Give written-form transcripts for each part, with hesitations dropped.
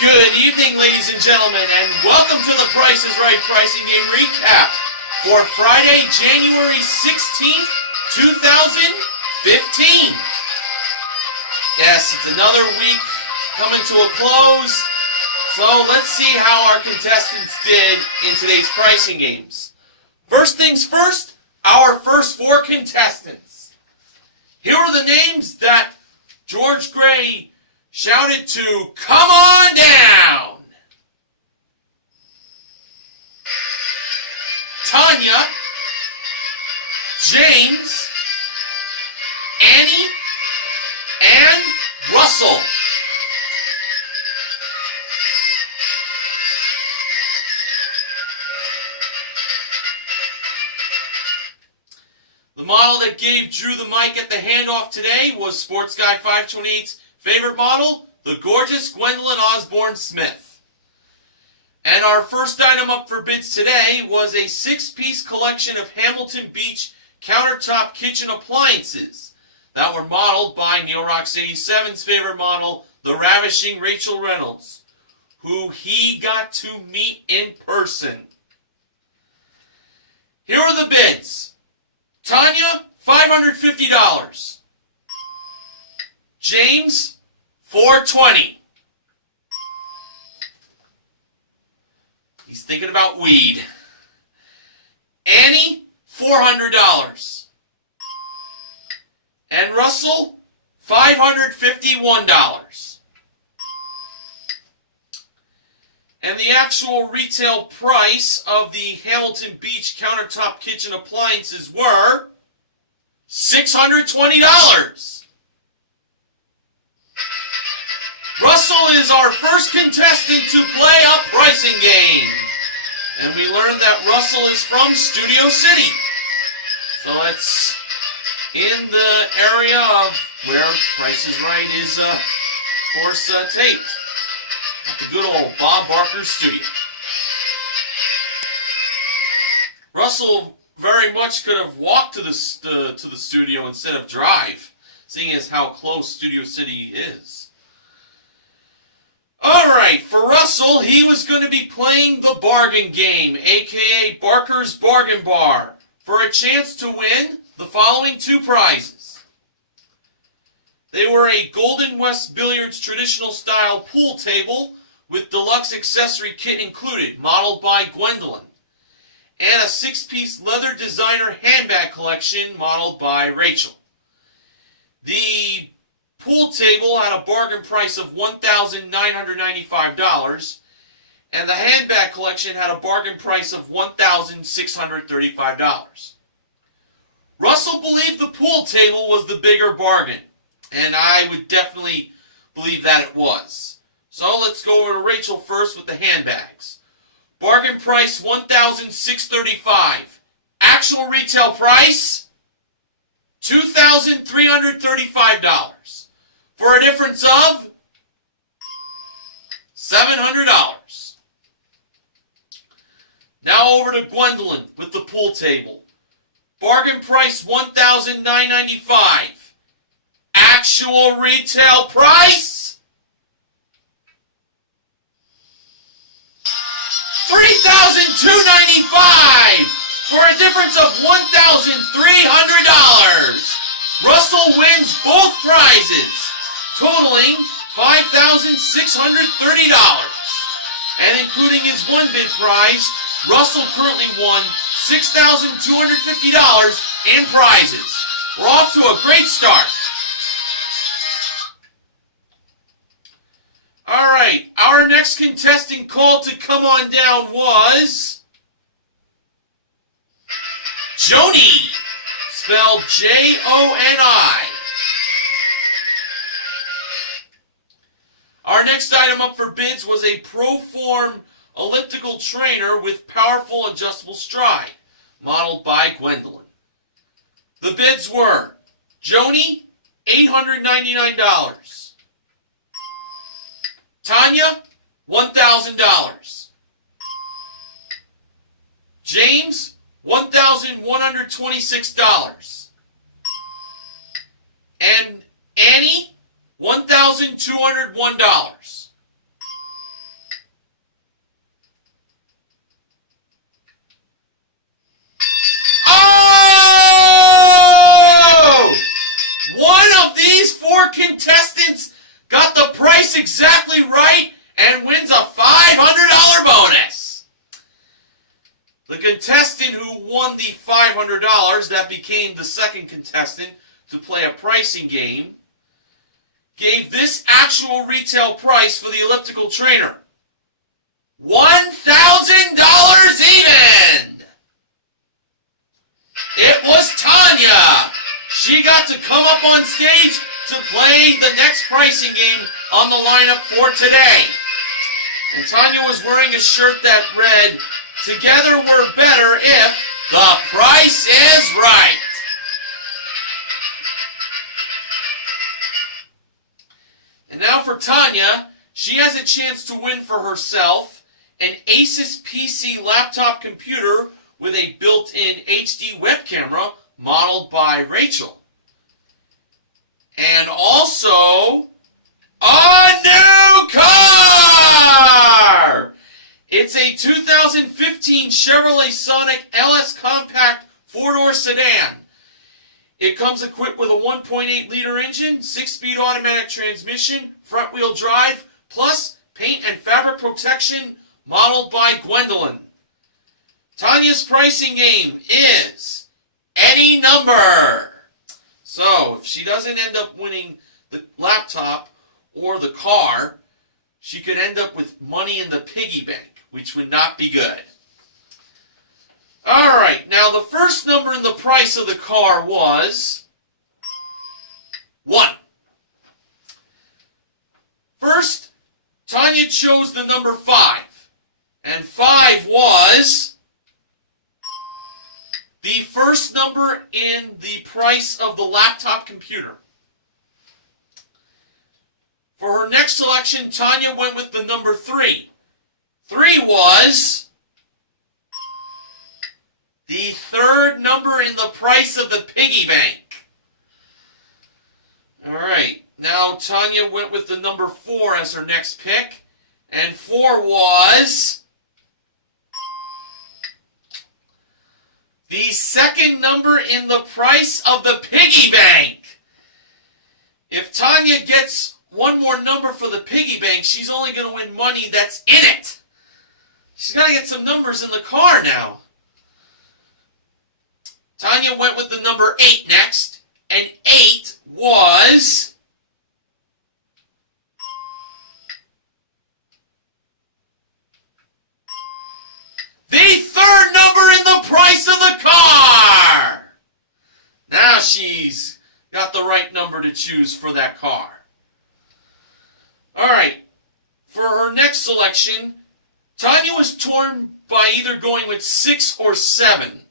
Good evening, ladies and gentlemen, and welcome to the Price is Right Pricing Game Recap for Friday, January 16th, 2015. Yes, it's another week coming to a close, so let's see how our contestants did in today's pricing games. First things first, our first four contestants. Here are the names that George Gray shouted to come on down. Tanya, James, Annie, and Russell. The model that gave Drew the mic at the handoff today was Sports Guy 528's favorite model, the gorgeous Gwendolyn Osborne Smith. And our first item up for bids today was a 6-piece collection of Hamilton Beach countertop kitchen appliances that were modeled by Neil Rocks 87's favorite model, the ravishing Rachel Reynolds, who he got to meet in person. Here are the bids. Tanya, $550. James, $420. He's thinking about weed. Annie, $400. And Russell, $551. And the actual retail price of the Hamilton Beach countertop kitchen appliances were $620. Russell is our first contestant to play a pricing game. And we learned that Russell is from Studio City. So it's in the area of where Price is Right is, of course, taped. At the good old Bob Barker's studio. Russell very much could have walked to the studio instead of drive, seeing as how close Studio City is. Alright, for Russell, he was going to be playing the bargain game, aka Barker's Bargain Bar, for a chance to win the following two prizes. They were a Golden West Billiards traditional style pool table with deluxe accessory kit included, modeled by Gwendolyn, and a 6-piece leather designer handbag collection modeled by Rachel. The pool table had a bargain price of $1,995, and the handbag collection had a bargain price of $1,635. Russell believed the pool table was the bigger bargain, and I would definitely believe that it was. So let's go over to Rachel first with the handbags. Bargain price $1,635. Actual retail price $2,335. For a difference of $700. Now over to Gwendolyn with the pool table. Bargain price $1,995. Actual retail price $3,295. For a difference of $1,300. Russell wins both prizes, totaling $5,630. And including his one bid prize, Russell currently won $6,250 in prizes. We're off to a great start. Alright, our next contestant called to come on down was Joni, spelled Joni. Our next item up for bids was a Proform elliptical trainer with powerful adjustable stride, modeled by Gwendolyn. The bids were Joni, $899. Tanya, $1,000. James, $1,126. And Annie, $1,201. $500 that became the second contestant to play a pricing game, gave this actual retail price for the elliptical trainer. $1,000 even! It was Tanya. She got to come up on stage to play the next pricing game on the lineup for today. And Tanya was wearing a shirt that read, "Together we're better if the price is right." And now for Tanya, she has a chance to win for herself an Asus PC laptop computer with a built-in HD web camera modeled by Rachel. And also a new car! It's a 2015 Chevrolet Sonic LS Compact 4-door sedan. It comes equipped with a 1.8-liter engine, 6-speed automatic transmission, front-wheel drive, plus paint and fabric protection modeled by Gwendolyn. Tanya's pricing game is any number. So, if she doesn't end up winning the laptop or the car, she could end up with money in the piggy bank, which would not be good. Alright, now the first number in the price of the car was 1. First, Tanya chose the number 5. And 5 was the first number in the price of the laptop computer. For her next selection, Tanya went with the number 3. 3 was the third number in the price of the piggy bank. Alright, now Tanya went with the number 4 as her next pick. And 4 was the second number in the price of the piggy bank. If Tanya gets one more number for the piggy bank, she's only going to win money that's in it. She's got to get some numbers in the car now. Tanya went with the number 8 next, and 8 was the third number in the price of the car. Now she's got the right number to choose for that car. Alright, for her next selection, Tanya was torn by either going with 6 or 7,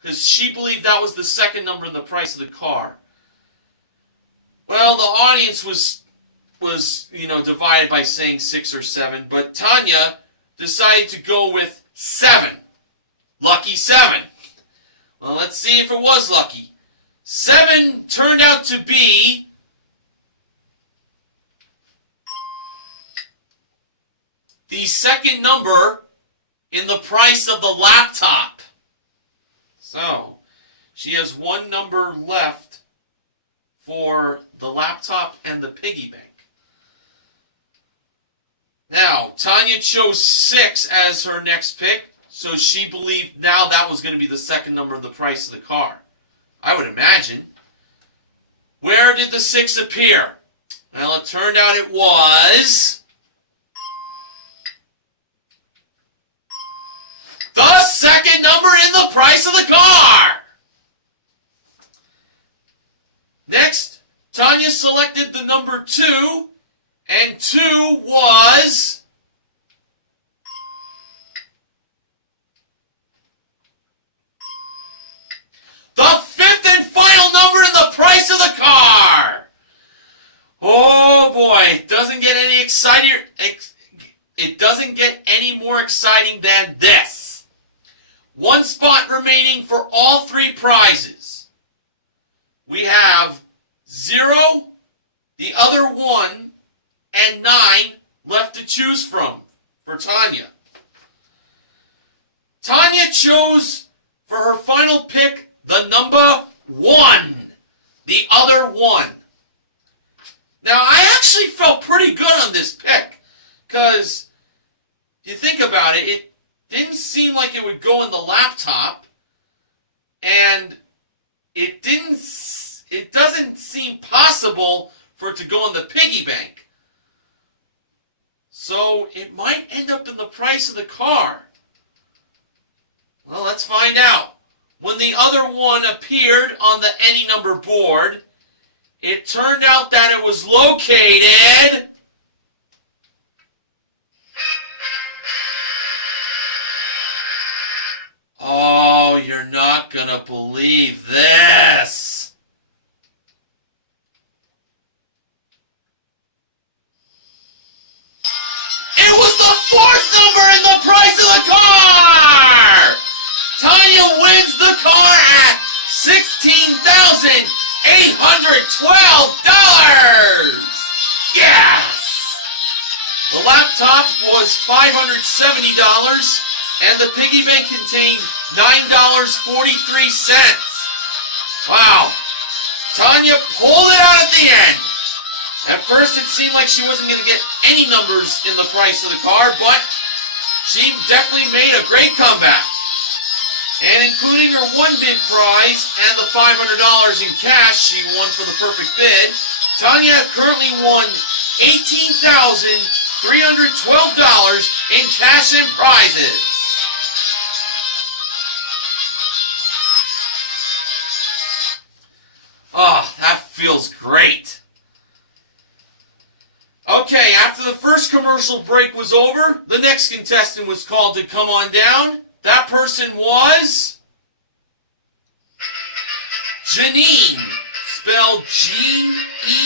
because she believed that was the second number in the price of the car. Well, the audience was divided by saying 6 or 7, but Tanya decided to go with 7. Lucky 7. Well, let's see if it was lucky. 7 turned out to be the second number in the price of the laptop. So, she has one number left for the laptop and the piggy bank. Now, Tanya chose 6 as her next pick, so she believed now that was going to be the second number in the price of the car. I would imagine. Where did the 6 appear? Well, it turned out it was the second number in the price of the car. Next, Tanya selected the number 2, and 2 was the 5th and final number in the price of the car. Oh boy, it doesn't get any exciting. It doesn't get any more exciting than this. One spot remaining for all 3 prizes. We have 0, the other 1, and 9 left to choose from for Tanya. Tanya chose for her final pick the number 1, the other 1. Now, I actually felt pretty good on this pick, because if you think about it, it didn't seem like it would go in the laptop. and it doesn't seem possible for it to go in the piggy bank. So it might end up in the price of the car. Well, let's find out. When the other one appeared on the any number board, it turned out that it was located Oh, you're not gonna believe this. It was the fourth number in the price of the car! Tanya wins the car at $16,812! Yes! The laptop was $570 and the piggy bank contained $9.43. Wow. Tanya pulled it out at the end. At first it seemed like she wasn't going to get any numbers in the price of the car, but she definitely made a great comeback. And including her one bid prize and the $500 in cash she won for the perfect bid, Tanya currently won $18,312 in cash and prizes. Oh, that feels great. Okay, after the first commercial break was over, the next contestant was called to come on down. That person was Janine, spelled G-E-N-I-E-N-E.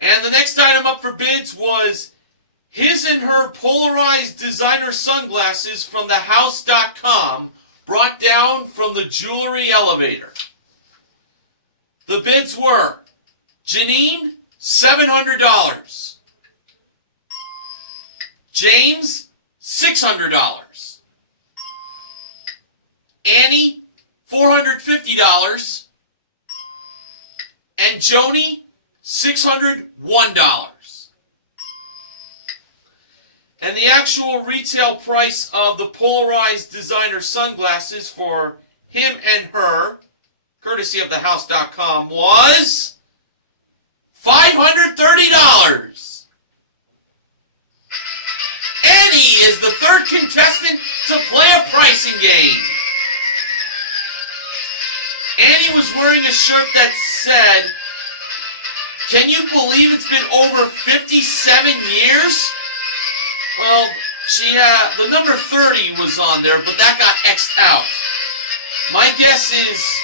And the next item up for bids was his and her polarized designer sunglasses from thehouse.com, brought down from the jewelry elevator. The bids were Janine, $700. James, $600. Annie, $450. And Joni, $601. And the actual retail price of the polarized designer sunglasses for him and her, courtesy of thehouse.com, was $530. Annie is the third contestant to play a pricing game. Annie was wearing a shirt that said, "Can you believe it's been over 57 years?" Well, the number 30 was on there, but that got X'd out. My guess is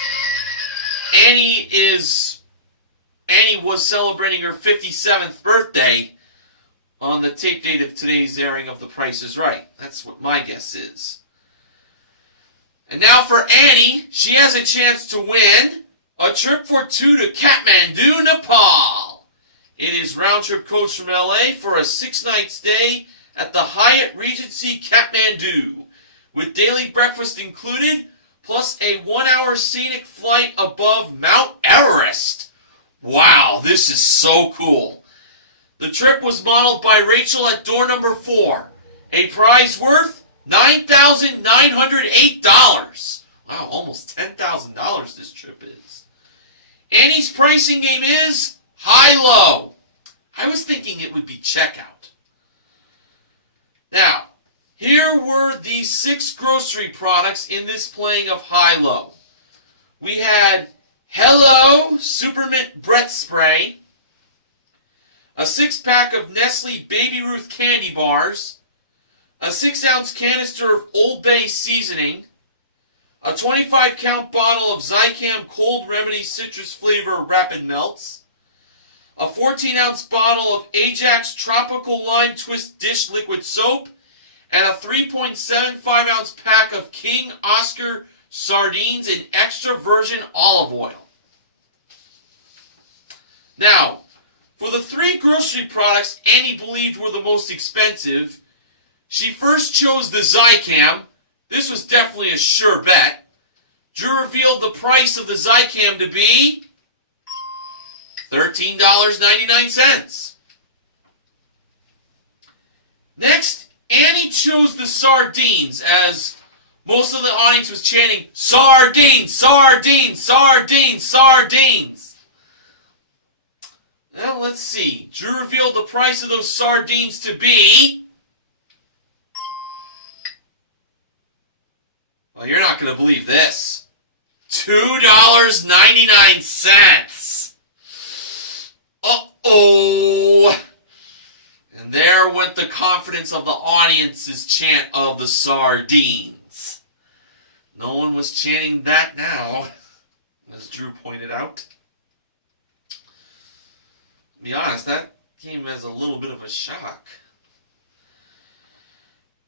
Annie was celebrating her 57th birthday on the tape date of today's airing of The Price is Right. That's what my guess is. And now for Annie, she has a chance to win a trip for two to Kathmandu, Nepal. It is round-trip coach from LA for a 6-night stay at the Hyatt Regency Kathmandu, with daily breakfast included, plus a 1-hour scenic flight above Mount Everest. Wow, this is so cool. The trip was modeled by Rachel at door number 4, a prize worth $9,908. Wow, almost $10,000 this trip is. Annie's pricing game is high-low. I was thinking it would be checkout. Now, here were the 6 grocery products in this playing of high-low. We had Hello Supermint Breath Spray, a 6-pack of Nestle Baby Ruth candy bars, a 6-ounce canister of Old Bay seasoning, a 25-count bottle of Zicam Cold Remedy Citrus Flavor Rapid Melts, a 14-ounce bottle of Ajax Tropical Lime Twist Dish Liquid Soap, and a 3.75-ounce pack of King Oscar sardines in extra virgin olive oil. Now, for the 3 grocery products Annie believed were the most expensive, she first chose the Zicam. This was definitely a sure bet. Drew revealed the price of the Zicam to be $13.99. Next, Annie chose the sardines as most of the audience was chanting, "Sardines, sardines, sardines, sardines." Well, let's see. Drew revealed the price of those sardines to be... Well, you're not going to believe this. $2.99. Uh-oh. And there went the confidence of the audience's chant of the sardines. No one was chanting that now, as Drew pointed out. To be honest, that came as a little bit of a shock.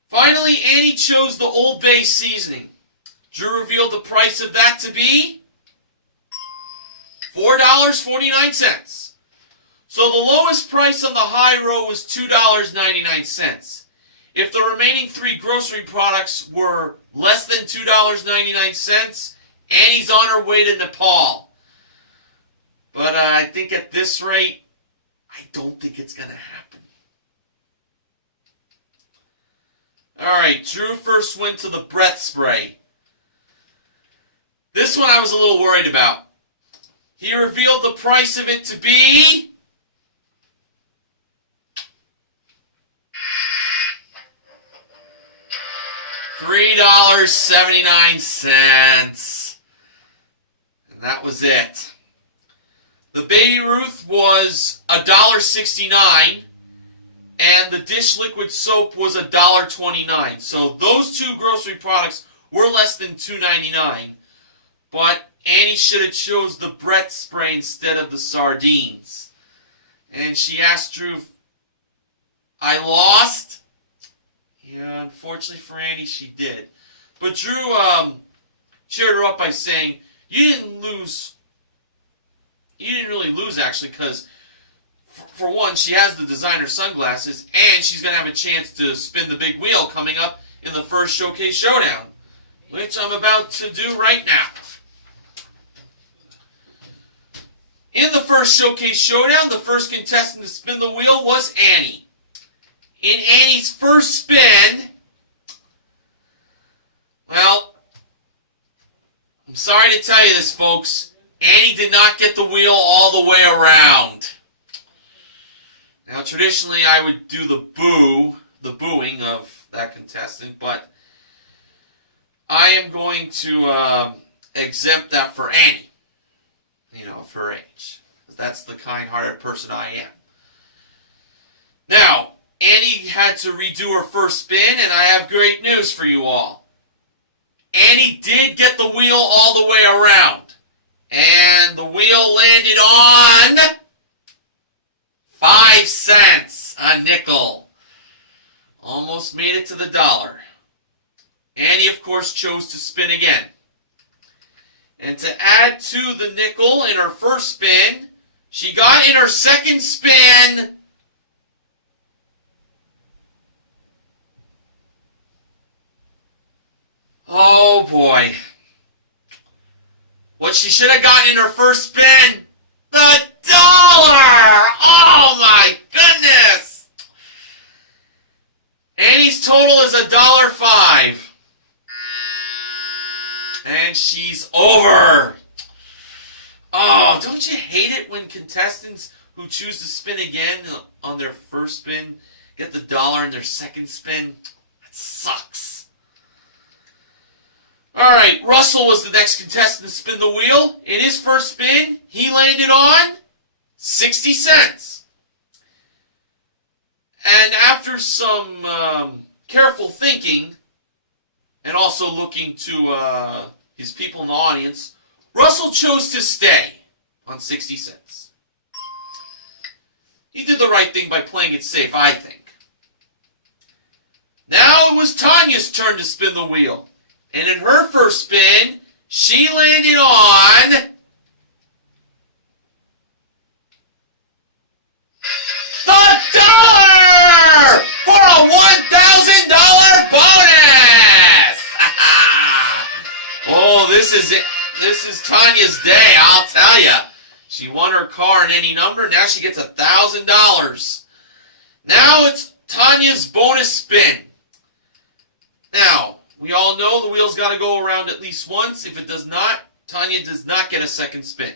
Finally, Annie chose the Old Bay seasoning. Drew revealed the price of that to be $4.49. So the lowest price on the high row was $2.99. If the remaining three grocery products were less than $2.99, Annie's on her way to Nepal. But I think at this rate, I don't think it's going to happen. Alright, Drew first went to the breath spray. This one I was a little worried about. He revealed the price of it to be... $3.79. And that was it. The Baby Ruth was $1.69, and the dish liquid soap was $1.29. So those two grocery products were less than $2.99. But Annie should have chose the breath spray instead of the sardines. And she asked Drew, "I lost?" Yeah, unfortunately for Annie, she did. But Drew cheered her up by saying, "You didn't lose. You didn't really lose, actually, because for one, she has the designer sunglasses, and she's going to have a chance to spin the big wheel coming up in the first Showcase Showdown, which I'm about to do right now." In the first Showcase Showdown, the first contestant to spin the wheel was Annie. In Annie's first spin, well, I'm sorry to tell you this, folks, Annie did not get the wheel all the way around. Now, traditionally, I would do the booing of that contestant, but I am going to exempt that for Annie. You know, of her age. That's the kind-hearted person I am. Now, Annie had to redo her first spin, and I have great news for you all. Annie did get the wheel all the way around. And the wheel landed on 5 cents, a nickel. Almost made it to the dollar. Annie, of course, chose to spin again. And to add to the nickel in her first spin, she got in her second spin oh boy. What she should have gotten in her first spin, the dollar! Oh my goodness! Annie's total is $1.05. And she's over. Oh, don't you hate it when contestants who choose to spin again on their first spin get the dollar in their second spin? That sucks. Alright, Russell was the next contestant to spin the wheel. In his first spin, he landed on 60 cents. And after some careful thinking, and also looking to his people in the audience, Russell chose to stay on 60 cents. He did the right thing by playing it safe, I think. Now it was Tanya's turn to spin the wheel. And in her first spin, she landed on the dollar for a $1,000 bonus! Oh, this is it. This is Tanya's day, I'll tell ya. She won her car in any number. Now she gets $1,000. Now it's Tanya's bonus spin. Now, we all know the wheel's got to go around at least once. If it does not, Tanya does not get a second spin.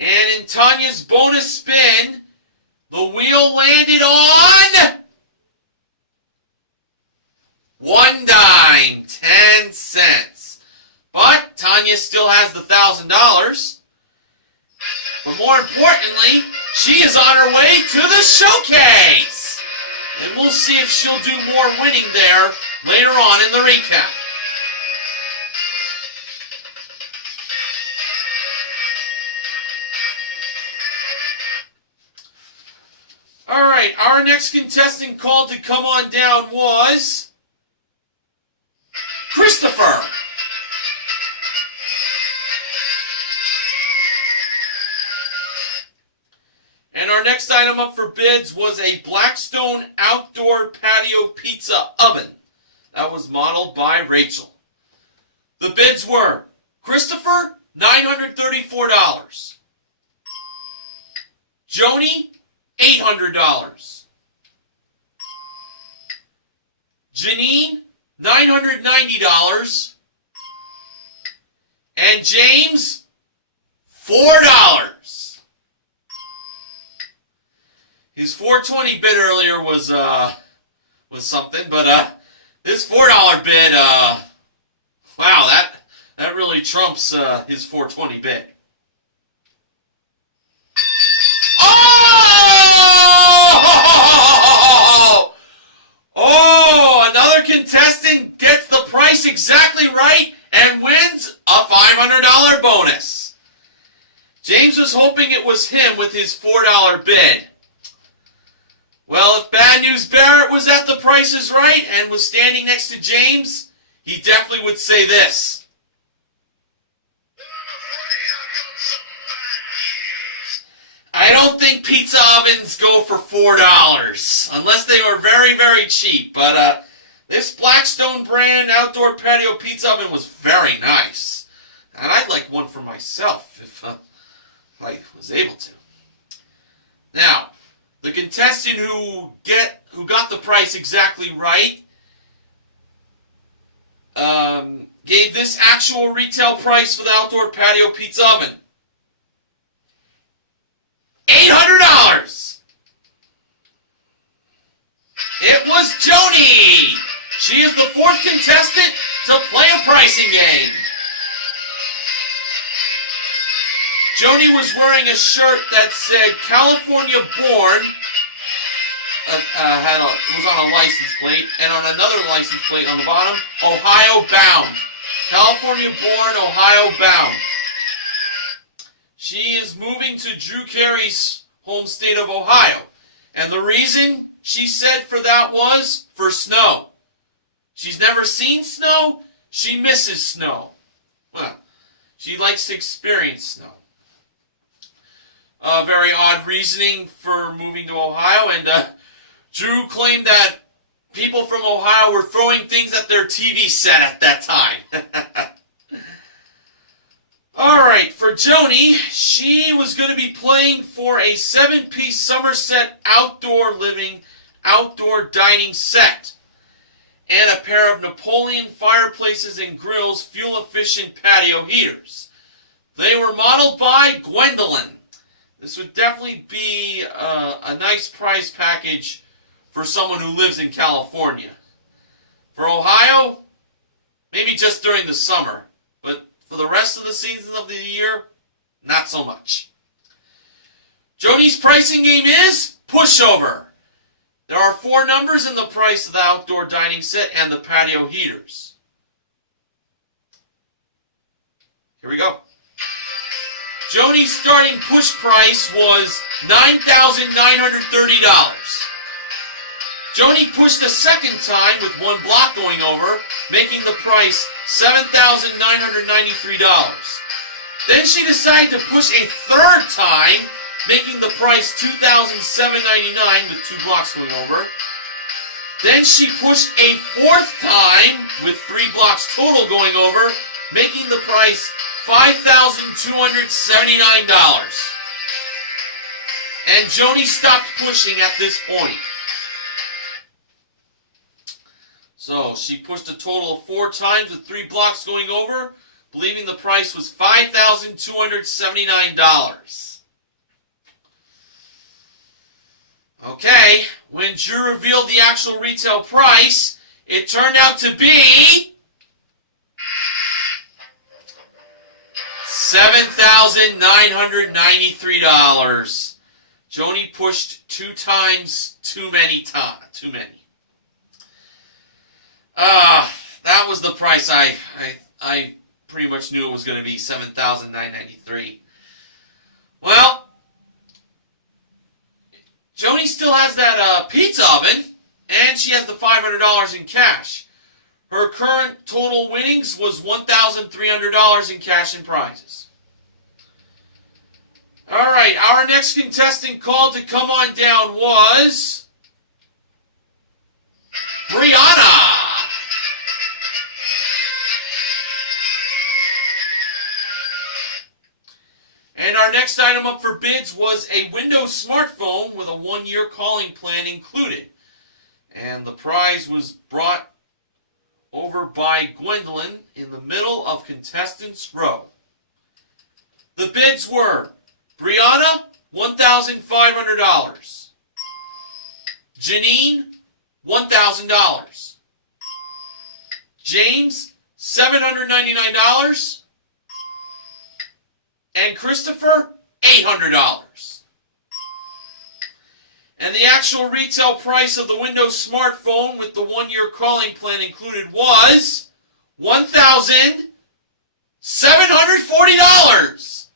And in Tanya's bonus spin, the wheel landed on one dime, 10 cents. But Tanya still has the $1,000. But more importantly, she is on her way to the showcase. And we'll see if she'll do more winning there later on in the recap. Alright, our next contestant called to come on down was Christopher. And our next item up for bids was a Blackstone outdoor patio pizza oven. That was modeled by Rachel. The bids were Christopher, $934. Joni, $800. Janine, $990. And James, $4. His $4.20 bid earlier was something, but this $4 bid, wow, that really trumps his $4.20 bid. Oh! Another contestant gets the price exactly right and wins a $500 bonus. James was hoping it was him with his $4 bid. Well, if Bad News Barrett was at the Price is Right and was standing next to James, he definitely would say this. I don't think pizza ovens go for $4, unless they were very, very cheap. But this Blackstone brand outdoor patio pizza oven was very nice. And I'd like one for myself if I was able to. Now, the contestant who got the price exactly right gave this actual retail price for the outdoor patio pizza oven. $800! It was Joni! She is the fourth contestant to play a pricing game. Joni was wearing a shirt that said California born, it was on a license plate, and on another license plate on the bottom, Ohio bound. California born, Ohio bound. She is moving to Drew Carey's home state of Ohio. And the reason she said for that was for snow. She's never seen snow. She misses snow. Well, she likes to experience snow. Very odd reasoning for moving to Ohio. And Drew claimed that people from Ohio were throwing things at their TV set at that time. Alright, for Joni, she was going to be playing for a 7-piece Somerset outdoor living, outdoor dining set, and a pair of Napoleon fireplaces and grills fuel-efficient patio heaters. They were modeled by Gwendolyn. This would definitely be a nice prize package for someone who lives in California. For Ohio, maybe just during the summer. But for the rest of the seasons of the year, not so much. Joni's pricing game is pushover. There are 4 numbers in the price of the outdoor dining set and the patio heaters. Here we go. Joni's starting push price was $9,930. Joni pushed a second time with 1 block going over, making the price $7,993. Then she decided to push a third time, making the price $2,799 with 2 blocks going over. Then she pushed a 4th time with 3 blocks total going over, making the price $5,279. And Joni stopped pushing at this point. So she pushed a total of 4 times with 3 blocks going over, believing the price was $5,279. Okay, when Drew revealed the actual retail price, it turned out to be $7,993. Joni pushed 2 times too many. That was the price I pretty much knew it was going to be, $7,993. Well, Joni still has that pizza oven, and she has the $500 in cash. Her current total winnings was $1,300 in cash and prizes. All right, our next contestant called to come on down was Brianna. And our next item up for bids was a Windows smartphone with a 1-year calling plan included. And the prize was brought over by Gwendolyn in the middle of contestants' row. The bids were Brianna, $1,500. Janine, $1,000. James, $799. And Christopher, $800. And the actual retail price of the Windows smartphone with the 1-year calling plan included was $1,740.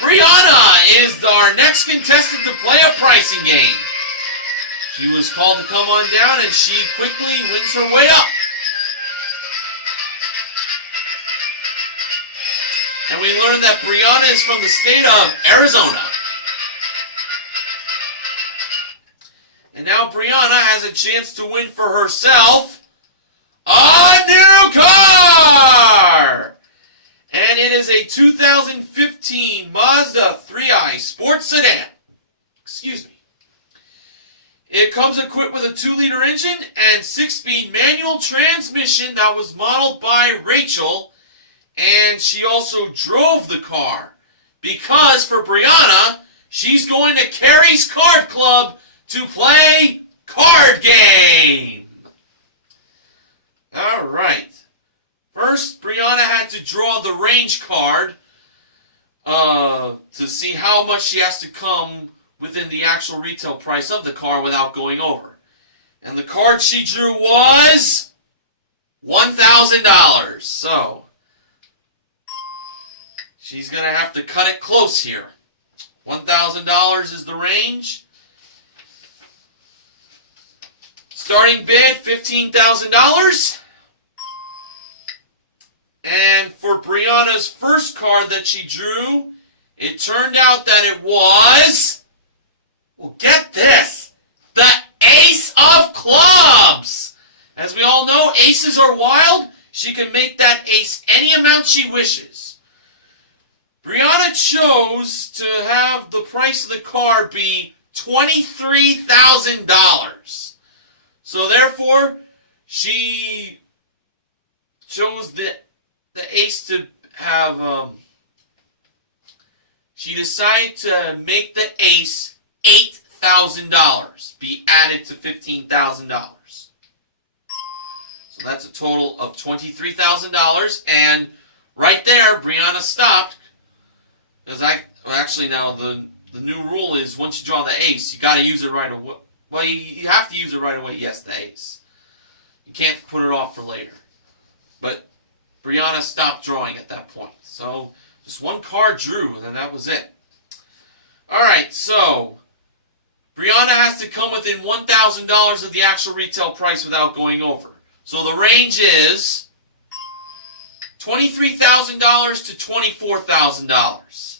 Brianna is our next contestant to play a pricing game. She was called to come on down, and she quickly wins her way up. And we learned that Brianna is from the state of Arizona. And now Brianna has a chance to win for herself a new car! And it is a 2015 Mazda 3i Sports Sedan. Excuse me. It comes equipped with a 2-liter engine and 6-speed manual transmission that was modeled by Rachel. And she also drove the car, because for Brianna, she's going to Carrie's Card Club to play card game. All right. First, Brianna had to draw the range card to see how much she has to come within the actual retail price of the car without going over. And the card she drew was $1,000. So she's going to have to cut it close here. $1,000 is the range. Starting bid, $15,000. And for Brianna's first card that she drew, it turned out that it was, well, get this, the Ace of Clubs. As we all know, aces are wild. She can make that ace any amount she wishes. Brianna chose to have the price of the card be $23,000. So therefore, she chose the ace to have, she decided to make the ace $8,000, be added to $15,000. So that's a total of $23,000, and right there, Brianna stopped, because actually now the new rule is once you draw the ace, you got to use it right away. Well, you have to use it right away, yes, the ace. You can't put it off for later. But Brianna stopped drawing at that point. So just one card drew, and then that was it. Alright, so Brianna has to come within $1,000 of the actual retail price without going over. So the range is $23,000 to $24,000.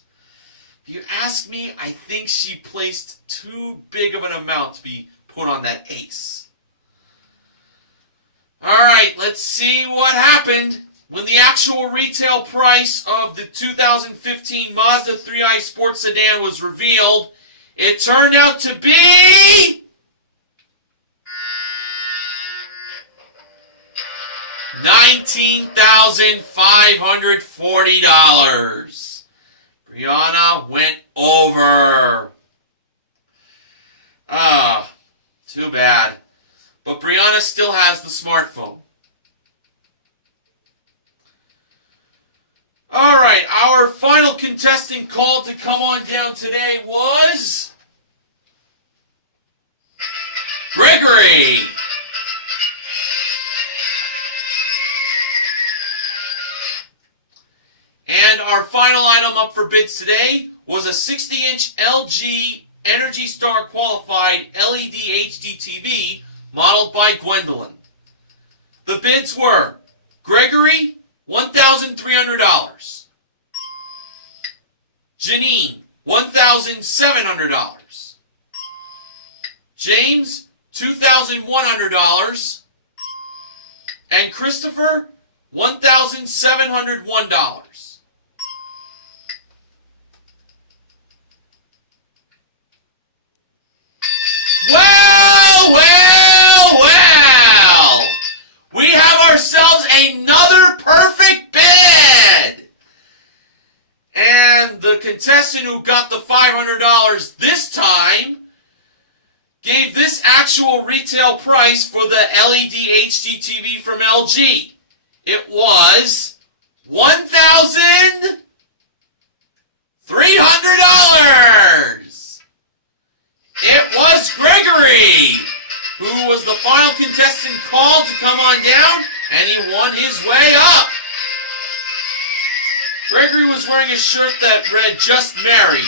If you ask me, I think she placed too big of an amount to be put on that ace. Alright, let's see what happened. when the actual retail price of the 2015 Mazda 3i Sports Sedan was revealed, it turned out to be $19,540. Brianna went over. Too bad. But Brianna still has the smartphone. Alright, our final contestant called to come on down today was Gregory. And our final item up for bids today was a 60-inch LG Energy Star qualified LED HD TV modeled by Gwendolyn. The bids were Gregory, $1,300. Janine, $1,700. James, $2,100. And Christopher, $1,701. Well! We have ourselves another perfect bid! And the contestant who got the $500 this time gave this actual retail price for the LED HD TV from LG. It was $1,300! It was Gregory, who was the final contestant called to come on down, and he won his way up. Gregory was wearing a shirt that read "Just Married,"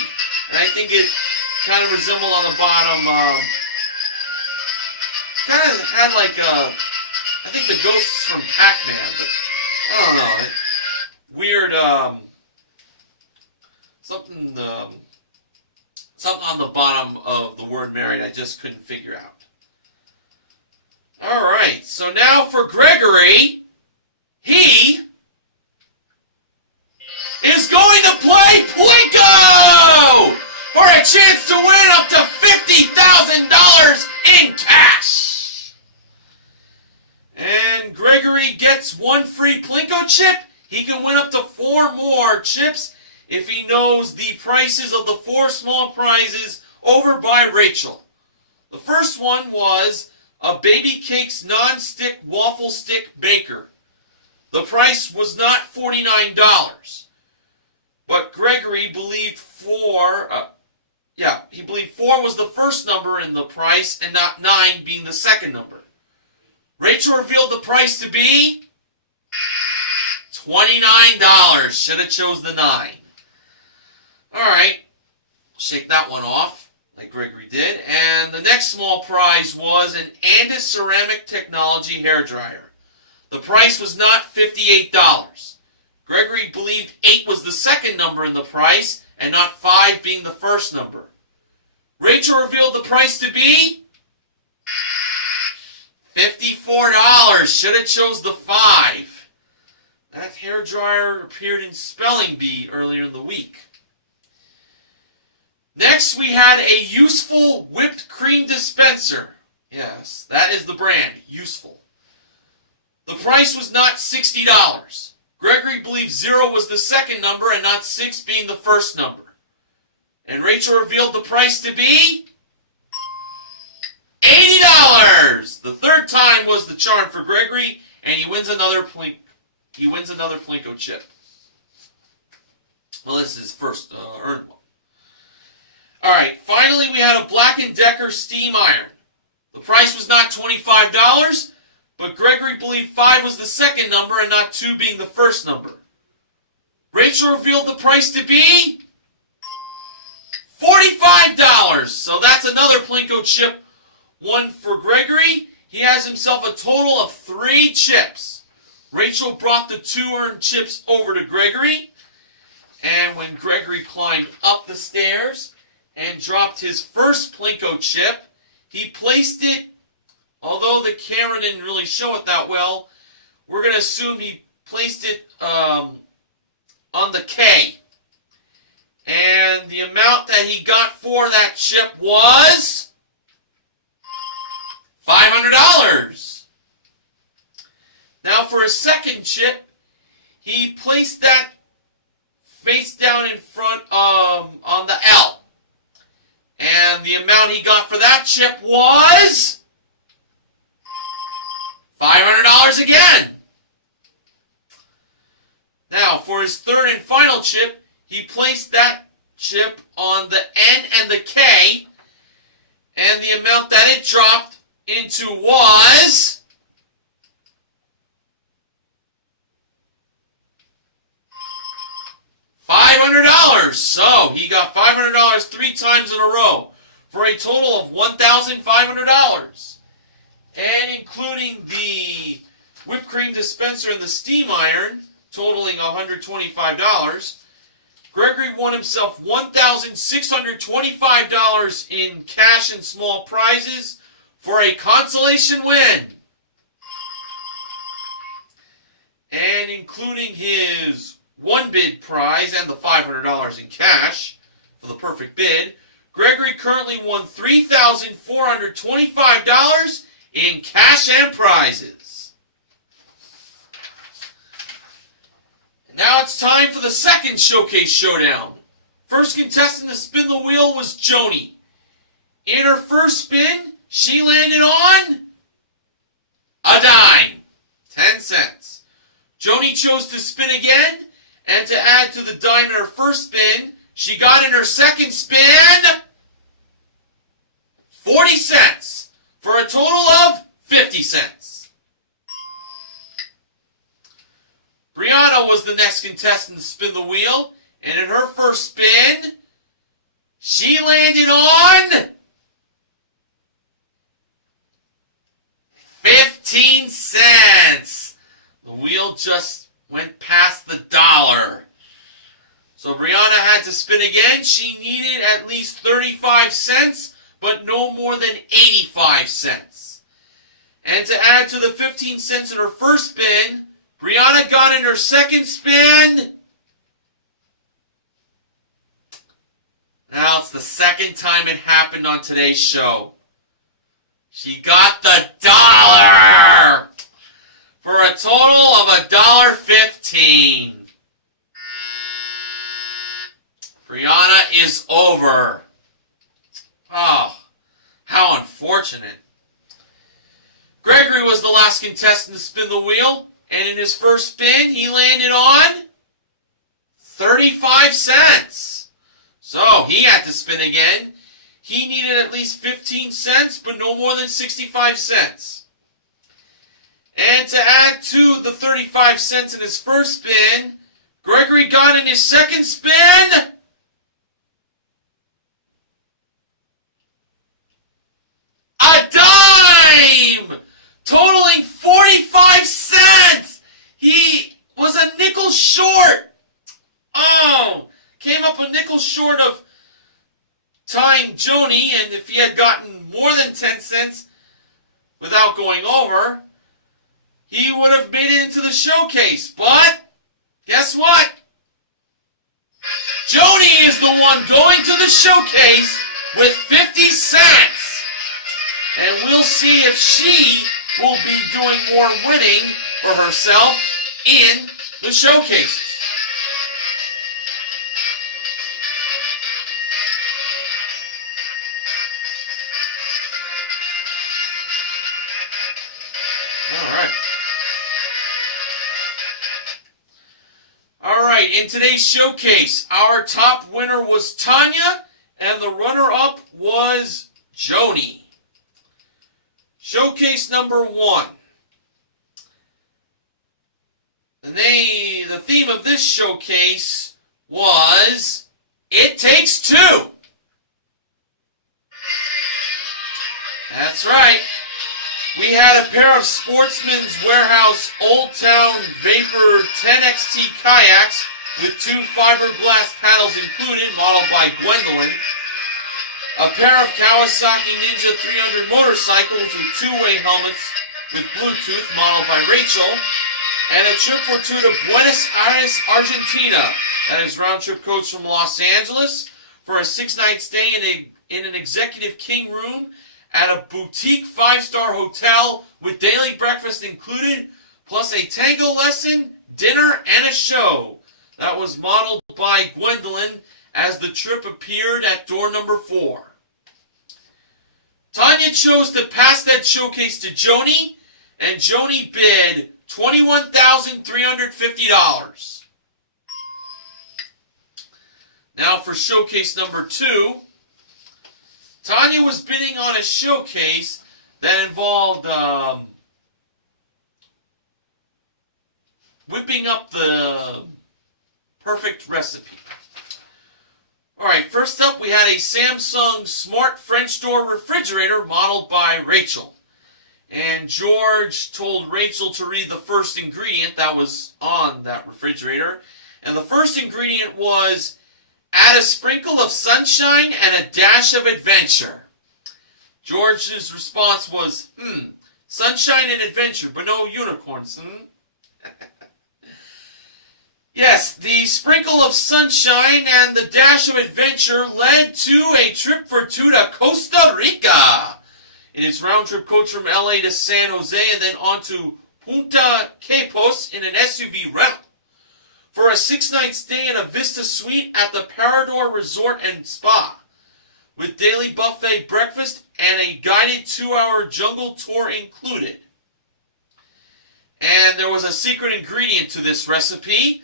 and I think it kind of resembled on the bottom, kind of had like I think the ghosts from Pac-Man, but I don't know, weird, something on the bottom of the word married I just couldn't figure out. Alright, so now for Gregory, he is going to play Plinko for a chance to win up to $50,000 in cash. And Gregory gets one free Plinko chip. He can win up to 4 more chips if he knows the prices of the 4 small prizes over by Rachel. The first one was a Baby Cakes non-stick waffle stick maker. The price was not $49, but Gregory believed 4 was the first number in the price and not 9 being the second number. Rachel revealed the price to be $29. Should have chose the 9. Alright, shake that one off, like Gregory did. And the next small prize was an Andis Ceramic Technology hairdryer. The price was not $58. Gregory believed 8 was the second number in the price, and not 5 being the first number. Rachel revealed the price to be $54. Should have chose the 5. That hairdryer appeared in Spelling Bee earlier in the week. Next, we had a Useful whipped cream dispenser. Yes, that is the brand, Useful. The price was not $60. Gregory believed 0 was the second number and not 6 being the first number. And Rachel revealed the price to be $80. The third time was the charm for Gregory, and he wins another Plinko chip. Well, this is his first earned one. Alright, finally we had a Black & Decker steam iron. The price was not $25, but Gregory believed 5 was the second number and not 2 being the first number. Rachel revealed the price to be $45. So that's another Plinko chip, one for Gregory. He has himself a total of 3 chips. Rachel brought the 2 earned chips over to Gregory, and when Gregory climbed up the stairs and dropped his first Plinko chip, he placed it, although the camera didn't really show it that well, we're going to assume he placed it on the K. And the amount that he got for that chip was $500. Now for his second chip, he placed that face down in front on the L. And the amount he got for that chip was $500 again. Now, for his third and final chip, he placed that chip on the N and the K, and the amount that it dropped into was $500. So he got $500 three times in a row for a total of $1,500. And including the whipped cream dispenser and the steam iron, totaling $125, Gregory won himself $1,625 in cash and small prizes for a consolation win. And including his one bid prize and the $500 in cash for the perfect bid, Gregory currently won $3,425 in cash and prizes. And now it's time for the second showcase showdown. First contestant to spin the wheel was Joni. In her first spin, she landed on a dime, 10 cents. Joni chose to spin again, and to add to the dime in her first spin, she got in her second spin 40 cents for a total of 50 cents. Brianna was the next contestant to spin the wheel, and in her first spin, she landed on 15 cents. The wheel just went past the dollar. So Brianna had to spin again. She needed at least 35 cents, but no more than 85 cents. And to add to the 15 cents in her first spin, Brianna got in her second spin. Now it's the second time it happened on today's show. She got the dollar for a total of $1.15. Brianna is over. Oh, how unfortunate. Gregory was the last contestant to spin the wheel, and in his first spin, he landed on 35 cents. So he had to spin again. He needed at least 15 cents, but no more than 65 cents. And to add to the 35 cents in his first spin, Gregory got in his second spin a dime, totaling 45 cents. He was a nickel short. Oh, came up a nickel short of tying Joni, and if he had gotten more than 10 cents without going over, he would have made it into the showcase. But guess what? Joni is the one going to the showcase with 50 cents. And we'll see if she will be doing more winning for herself in the showcases. All right, in today's showcase, our top winner was Tanya, and the runner-up was Joni. Showcase number 1. The theme of this showcase was It Takes Two. That's right. We had a pair of Sportsman's Warehouse Old Town Vapor 10XT kayaks with 2 fiberglass paddles included, modeled by Gwendolyn. A pair of Kawasaki Ninja 300 motorcycles with 2-way helmets with Bluetooth, modeled by Rachel. And a trip for two to Buenos Aires, Argentina. That is round-trip coach from Los Angeles for a 6-night stay in an executive king room at a boutique 5-star hotel with daily breakfast included, plus a tango lesson, dinner, and a show. That was modeled by Gwendolyn as the trip appeared at door number 4. Tanya chose to pass that showcase to Joni, and Joni bid $21,350. Now for showcase number 2, Tanya was bidding on a showcase that involved whipping up the perfect recipe. Alright, first up we had a Samsung Smart French Door Refrigerator modeled by Rachel. And George told Rachel to read the first ingredient that was on that refrigerator. And the first ingredient was, add a sprinkle of sunshine and a dash of adventure. George's response was, sunshine and adventure, but no unicorns, Yes, the sprinkle of sunshine and the dash of adventure led to a trip for two to Costa Rica. In its round-trip coach from LA to San Jose and then on to Punta Capos in an SUV rental. For a 6-night stay in a Vista suite at the Parador Resort and Spa, with daily buffet breakfast and a guided 2-hour jungle tour included. And there was a secret ingredient to this recipe.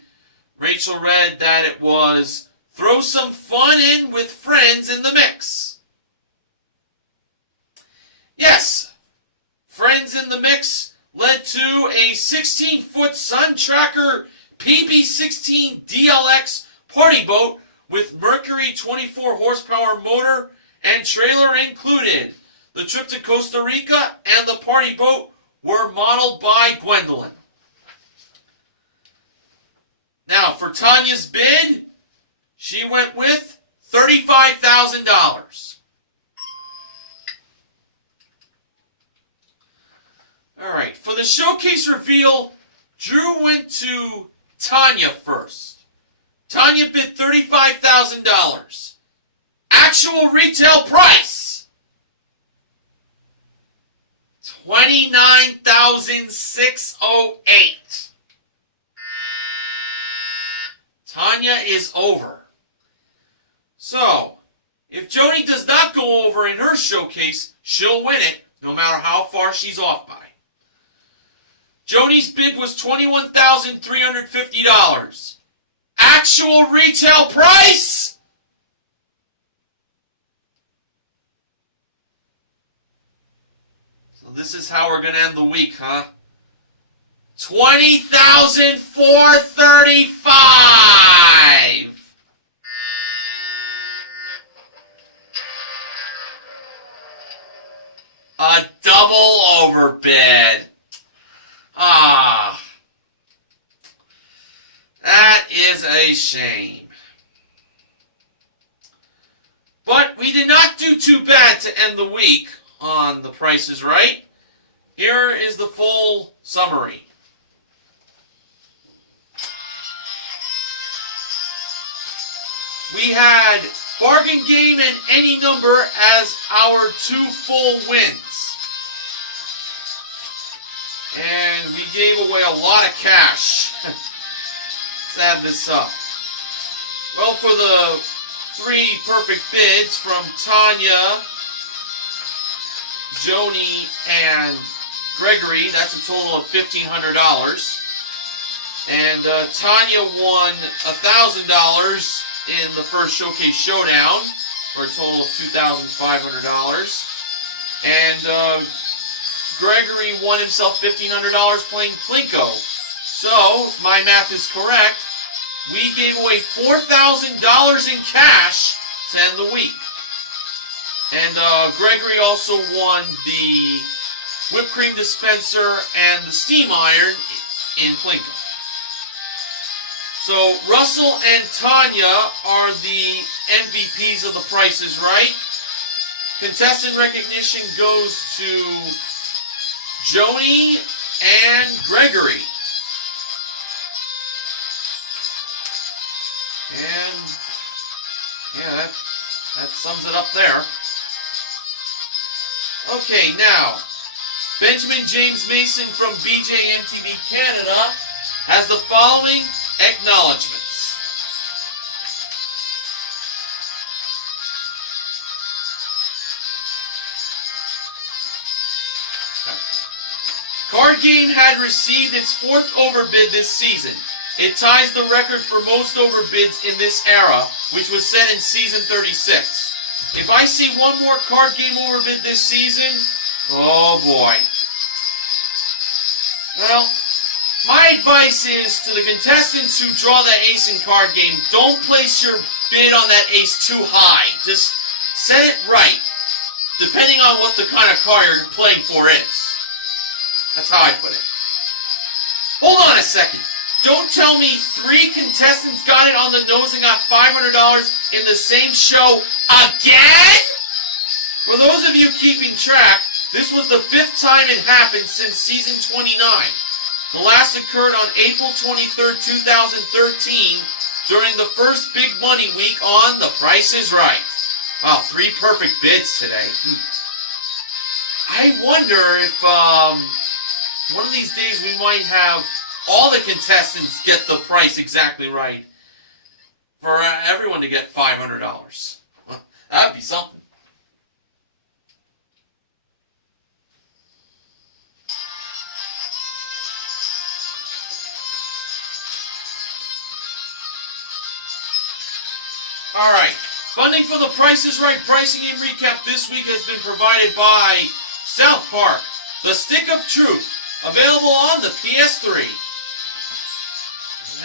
Rachel read that it was, throw some fun in with friends in the mix. Yes, friends in the mix led to a 16-foot Sun Tracker PB16 DLX party boat with Mercury 24 horsepower motor and trailer included. The trip to Costa Rica and the party boat were modeled by Gwendolyn. Now, for Tanya's bid, she went with $35,000. Alright, for the showcase reveal, Drew went to Tanya first. Tanya bid $35,000. Actual retail price, $29,608. Tanya is over. So, if Joni does not go over in her showcase, she'll win it, no matter how far she's off by. Joni's bid was $21,350. Actual retail price, so this is how we're going to end the week, huh? $20,435. A double overbid. That is a shame. But we did not do too bad to end the week on The Price is Right. Here is the full summary. We had Bargain Game and Any Number as our 2 full wins. And we gave away a lot of cash. Let's add this up. Well, for the 3 perfect bids from Tanya, Joni, and Gregory, that's a total of $1,500. And Tanya won $1,000 in the first Showcase Showdown for a total of $2,500. And Gregory won himself $1,500 playing Plinko. So, if my math is correct, we gave away $4,000 in cash to end the week. And Gregory also won the whipped cream dispenser and the steam iron in Plinko. So Russell and Tanya are the MVPs of The Price is Right. Contestant recognition goes to Joni and Gregory. And yeah, that sums it up there. Okay, now, Benjamin James Mason from BJMTV Canada has the following acknowledgements. Card Game had received its 4th overbid this season. It ties the record for most overbids in this era, which was set in season 36. If I see one more Card Game overbid this season, oh boy. Well, my advice is to the contestants who draw that ace in Card Game, don't place your bid on that ace too high. Just set it right, depending on what the kind of car you're playing for is. That's how I put it. Hold on a second. Don't tell me 3 contestants got it on the nose and got $500 in the same show again? For those of you keeping track, this was the 5th time it happened since season 29. The last occurred on April 23rd, 2013, during the first Big Money Week on The Price is Right. Wow, 3 perfect bids today. I wonder if one of these days we might have all the contestants get the price exactly right for everyone to get $500. That'd be something. All right. Funding for the Price is Right pricing game recap this week has been provided by South Park, The Stick of Truth, available on the PS3.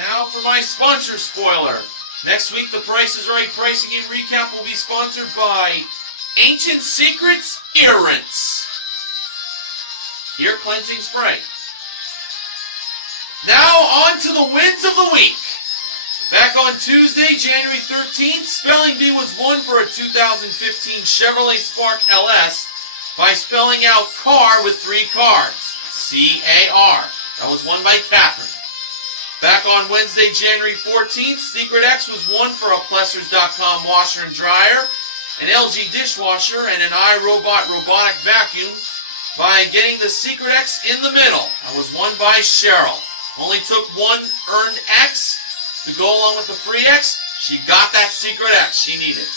Now for my sponsor spoiler. Next week, the Price is Right pricing game recap will be sponsored by Ancient Secrets Ear Rinse. Ear cleansing spray. Now on to the wins of the week. Back on Tuesday, January 13th, Spelling Bee was won for a 2015 Chevrolet Spark LS by spelling out car with 3 cards. C-A-R. That was won by Catherine. Back on Wednesday, January 14th, Secret X was won for a Plessers.com washer and dryer, an LG dishwasher, and an iRobot robotic vacuum by getting the Secret X in the middle. That was won by Cheryl. Only took 1 earned X to go along with the free X. She got that Secret X she needed.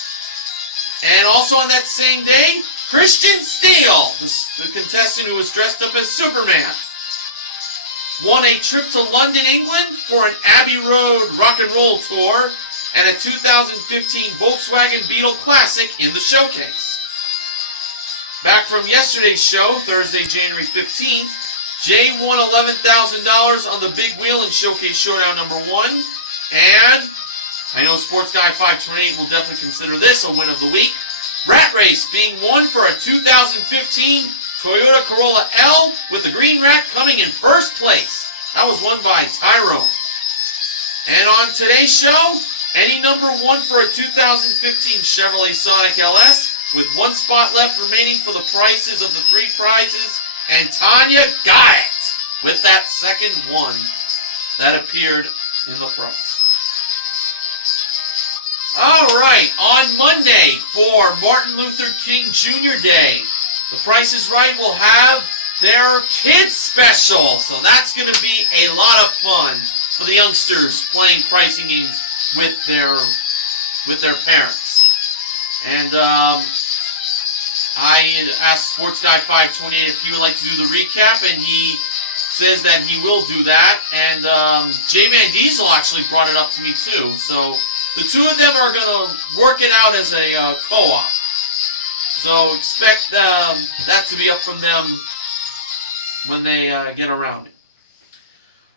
And also on that same day, Christian Steele, the contestant who was dressed up as Superman, won a trip to London, England for an Abbey Road rock and roll tour and a 2015 Volkswagen Beetle Classic in the showcase. Back from yesterday's show, Thursday, January 15th, Jay won $11,000 on the Big Wheel in Showcase Showdown number 1, and I know Sports Guy 528 will definitely consider this a win of the week. Rat Race being won for a 2015 Toyota Corolla L with the Green Rat coming in first place. That was won by Tyrone. And on today's show, any number 1 for a 2015 Chevrolet Sonic LS with 1 spot left remaining for the prices of the 3 prizes. And Tanya got it with that second one that appeared in the price. All right, on Monday for Martin Luther King Jr. Day, The Price is Right will have their kids special. So that's going to be a lot of fun for the youngsters playing pricing games with their parents. And I asked Sports Guy 528 if he would like to do the recap, and he says that he will do that. And Jay Van Diesel actually brought it up to me too. So the two of them are going to work it out as a co-op. So expect that to be up from them when they get around it.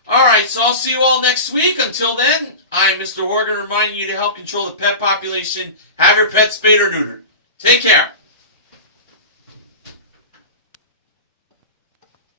Alright, so I'll see you all next week. Until then, I'm Mr. Horgan reminding you to help control the pet population. Have your pet spayed or neutered. Take care.